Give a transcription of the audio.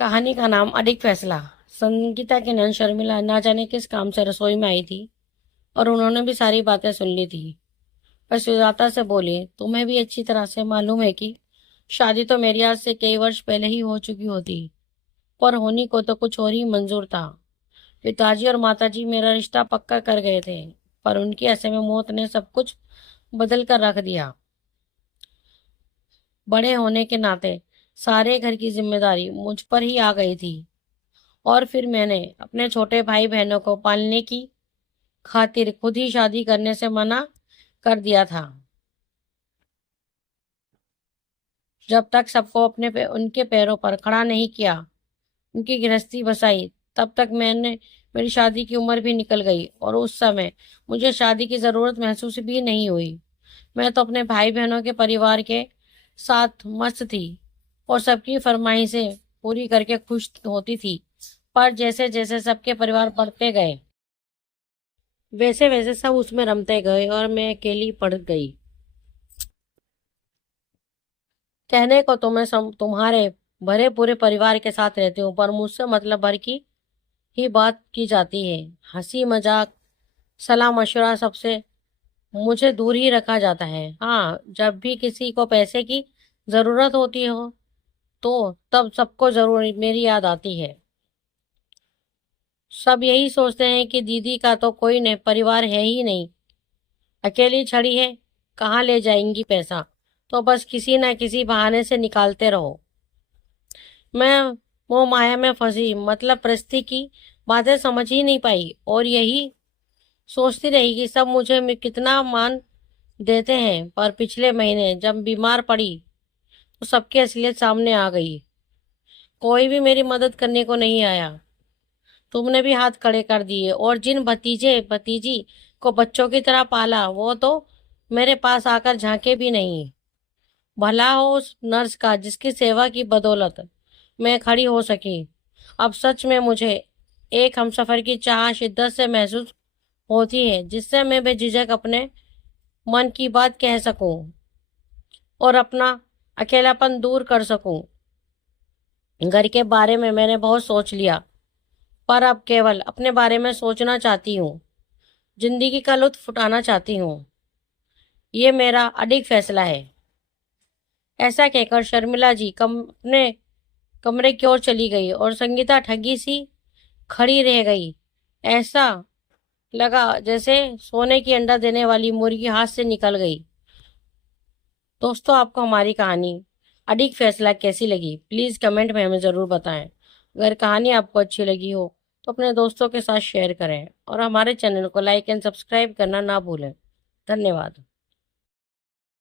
कहानी का नाम अडिग फैसला। संगीता की नैन शर्मिला ना जाने किस काम से रसोई में आई थी और उन्होंने भी सारी बातें सुन ली थी। पर सुजाता से बोली, तुम्हें भी अच्छी तरह से मालूम है कि शादी तो मेरी आज से कई वर्ष पहले ही हो चुकी होती, पर होनी को तो कुछ और ही मंजूर था। पिताजी और माताजी मेरा रिश्ता पक्का कर गए थे, पर उनकी ऐसे में मौत ने सब कुछ बदल कर रख दिया। बड़े होने के नाते सारे घर की जिम्मेदारी मुझ पर ही आ गई थी, और फिर मैंने अपने छोटे भाई बहनों को पालने की खातिर खुद ही शादी करने से मना कर दिया था। जब तक सबको उनके पैरों पर खड़ा नहीं किया, उनकी गृहस्थी बसाई, तब तक मेरी शादी की उम्र भी निकल गई और उस समय मुझे शादी की जरूरत महसूस भी नहीं हुई। मैं तो अपने भाई बहनों के परिवार के साथ मस्त थी और सबकी फरमाइशें पूरी करके खुश होती थी। पर जैसे जैसे सबके परिवार बढ़ते गए, वैसे वैसे सब उसमें रमते गए और मैं अकेली पड़ गई। कहने को तो मैं तुम्हारे भरे पूरे परिवार के साथ रहती हूँ, पर मुझसे मतलब भर की ही बात की जाती है। हंसी मजाक सलाह मशवरा सबसे मुझे दूर ही रखा जाता है। हाँ, जब भी किसी को पैसे की जरूरत होती हो तो तब सबको जरूर मेरी याद आती है। सब यही सोचते हैं कि दीदी का तो कोई नहीं, परिवार है ही नहीं, अकेली छड़ी है, कहाँ ले जाएंगी पैसा, तो बस किसी ना किसी बहाने से निकालते रहो। मैं वो माया में फंसी, मतलब परिस्थिति की बातें समझ ही नहीं पाई और यही सोचती रही कि सब मुझे कितना मान देते हैं। पर पिछले महीने जब बीमार पड़ी तो सबकी असलियत सामने आ गई। कोई भी मेरी मदद करने को नहीं आया। तुमने भी हाथ खड़े कर दिए और जिन भतीजे भतीजी को बच्चों की तरह पाला, वो तो मेरे पास आकर झांके भी नहीं। भला हो उस नर्स का जिसकी सेवा की बदौलत मैं खड़ी हो सकी। अब सच में मुझे एक हमसफर की चाह शिद्दत से महसूस होती है, जिससे मैं बेझिझक अपने मन की बात कह सकूं और अपना अकेलापन दूर कर सकूं। घर के बारे में मैंने बहुत सोच लिया, पर अब केवल अपने बारे में सोचना चाहती हूँ। जिंदगी का लुत्फ उठाना चाहती हूँ। ये मेरा अडिग फैसला है। ऐसा कहकर शर्मिला जी अपने कमरे की ओर चली गई और संगीता ठगी सी खड़ी रह गई। ऐसा लगा जैसे सोने की अंडा देने वाली मुर्गी हाथ से निकल गई। दोस्तों, आपको हमारी कहानी अडिग फैसला कैसी लगी, प्लीज कमेंट में हमें जरूर बताएं। अगर कहानी आपको अच्छी लगी हो तो अपने दोस्तों के साथ शेयर करें और हमारे चैनल को लाइक एंड सब्सक्राइब करना ना भूलें। धन्यवाद।